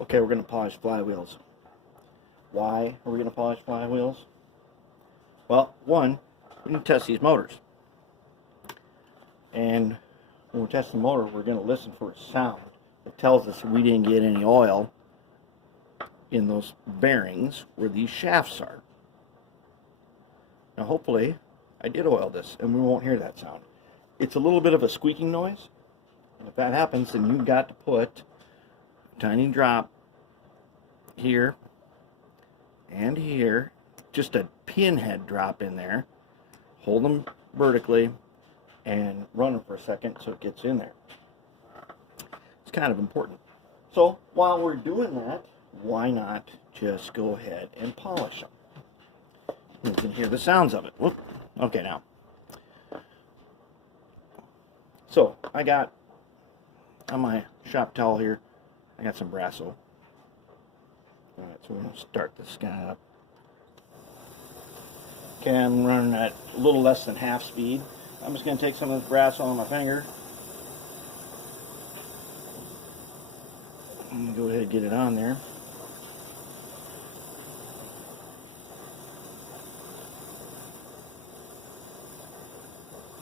Okay, we're going to polish flywheels. Why are we going to polish flywheels? Well, one, we need to test these motors. And when we test the motor, we're going to listen for a sound that tells us we didn't get any oil in those bearings where these shafts are. Now hopefully I did oil this and we won't hear that sound. It's a little bit of a squeaking noise. And if that happens, then you've got to put a tiny drop here and here, just a pinhead drop in there, hold them vertically and run them for a second so it gets in there. It's kind of important. So while we're doing that, why not just go ahead and polish them? You can hear the sounds of it. Whoop. Okay, now. So I got on my shop towel here, I got some Brasso. Alright, so we're going to start this guy up. Okay, I'm running at a little less than half speed. I'm just going to take some of this Brasso on my finger. I'm going to go ahead and get it on there.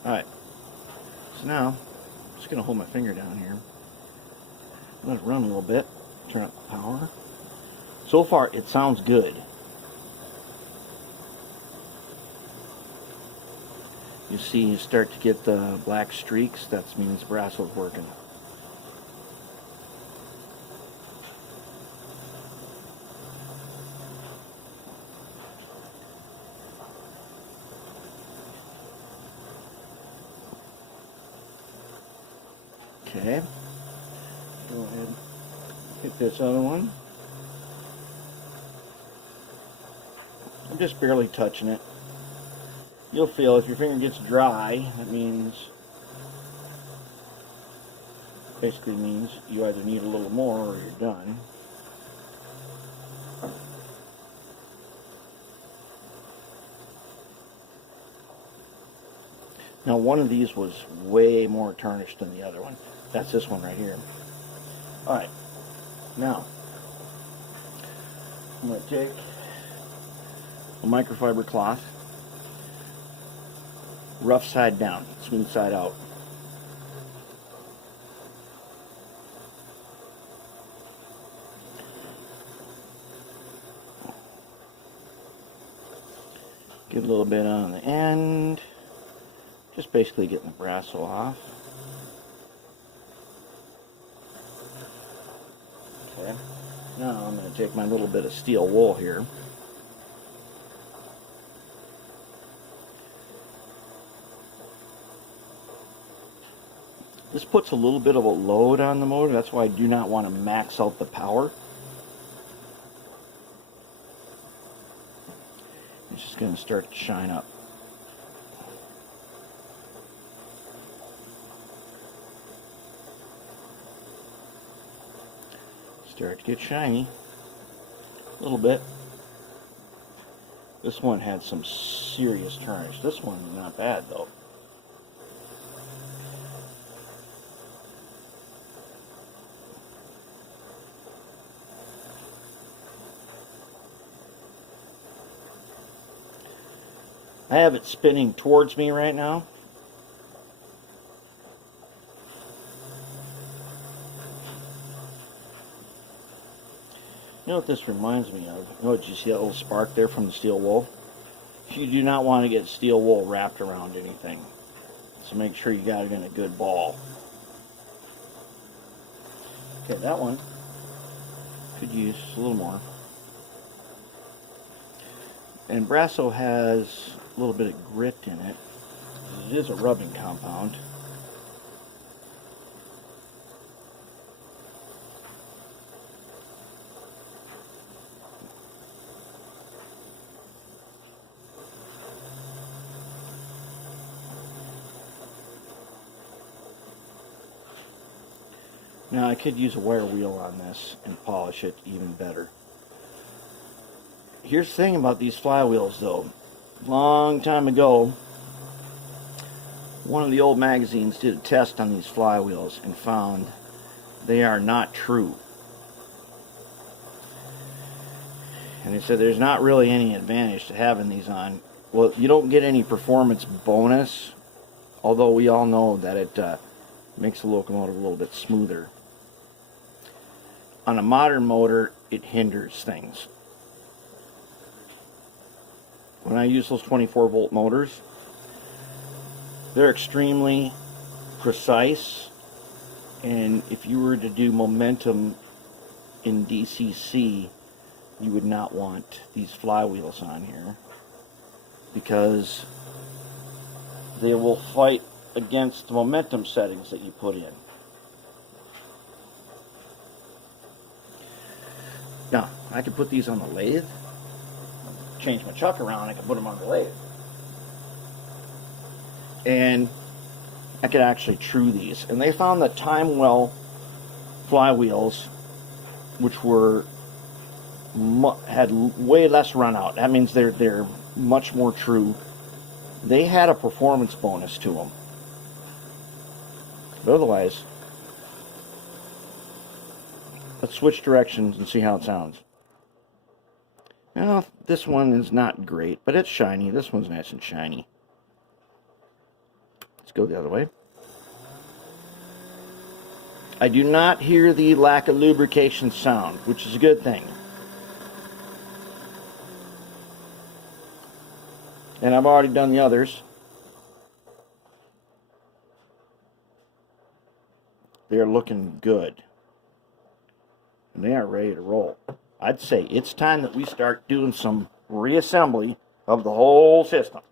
Alright, so now I'm just going to hold my finger down here. Let it run a little bit. Turn up the power. So far, it sounds good. You see, you start to get the black streaks. That means Brasso's working. Okay. Go ahead. Hit this other one. I'm just barely touching it. You'll feel if your finger gets dry, that basically means you either need a little more or you're done. Now one of these was way more tarnished than the other one. That's this one right here. Alright, now I'm going to take a microfiber cloth, rough side down, smooth side out. Get a little bit on the end, just basically getting the Brasso off. Okay, now I'm going to take my little bit of steel wool here. This puts a little bit of a load on the motor. That's why I do not want to max out the power. It's just going to start to shine up. Start to get shiny a little bit. This one had some serious tarnish. This one not bad though. I have it spinning towards me right now. You know what this reminds me of? Oh, did you see that little spark there from the steel wool? You do not want to get steel wool wrapped around anything. So make sure you got it in a good ball. Okay, that one could use a little more. And Brasso has a little bit of grit in it. It is a rubbing compound. Now I could use a wire wheel on this and polish it even better. Here's the thing about these flywheels though. Long time ago, one of the old magazines did a test on these flywheels and found they are not true. And they said there's not really any advantage to having these on. Well, you don't get any performance bonus, although we all know that it makes the locomotive a little bit smoother. On a modern motor, it hinders things. When I use those 24-volt motors, they're extremely precise, and if you were to do momentum in DCC, you would not want these flywheels on here, because they will fight against the momentum settings that you put in. Now, I could put these on the lathe, change my chuck around, I can put them on the lathe. And I could actually true these. And they found that Timewell flywheels, which were had way less run out. That means they're much more true. They had a performance bonus to them. But otherwise, let's switch directions and see how it sounds. Now, this one is not great, but it's shiny. This one's nice and shiny. Let's go the other way. I do not hear the lack of lubrication sound, which is a good thing. And I've already done the others. They're looking good. And they are ready to roll. I'd say it's time that we start doing some reassembly of the whole system.